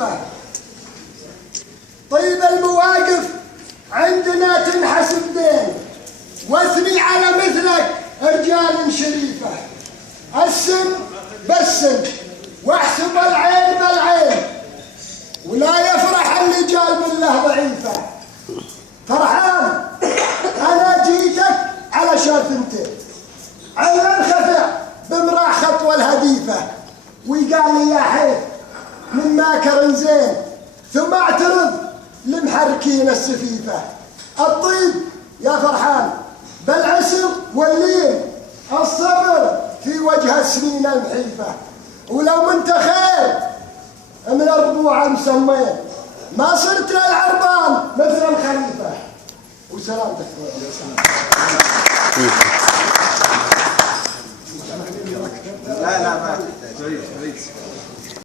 شريفة. طيب المواقف عندنا تنحسب دين، واثني على مثلك رجال شريفة. السن بالسن واحسب العين بالعين، ولا يفرح اللي جال بالله ضعيفة. فرحان أنا جيتك علشان ثنتين، على انخفع بمراح خطوة الهديفة، وقال لي يا حيف من ماكر زين، ثم اعترض لمحركين السفيفة. الطيب يا فرحان بالعسر والليل، الصبر في وجه السنين المحيفة. ولو منت خير من الربوع مسمين، ما صرت للعربان مثل الخليفة. وسلامتك يا سلام. لا ما تحتاج.